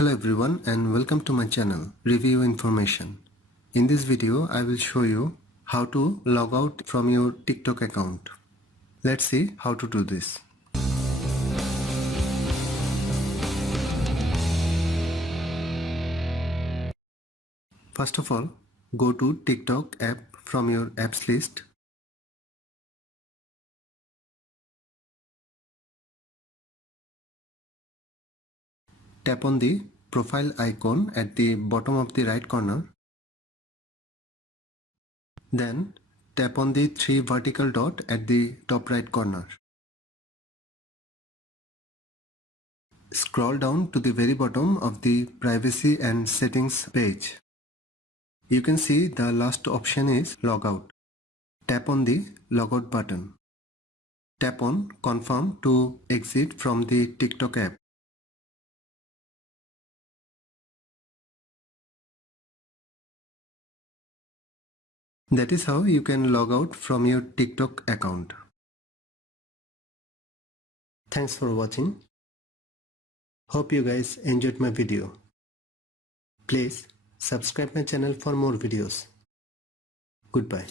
Hello everyone and welcome to my channel Review Information. In this video I will show you how to log out from your TikTok account. Let's see how to do this. First of all, go to TikTok app from your apps list. Tap on the profile icon at the bottom of the right corner. Then tap on the three vertical dot at the top right corner. Scroll down to the very bottom of the privacy and settings page. You can see the last option is logout. Tap on the logout button. Tap on confirm to exit from the TikTok app. That is how you can log out from your TikTok account. Thanks for watching. Hope you guys enjoyed my video. Please subscribe my channel for more videos. Goodbye.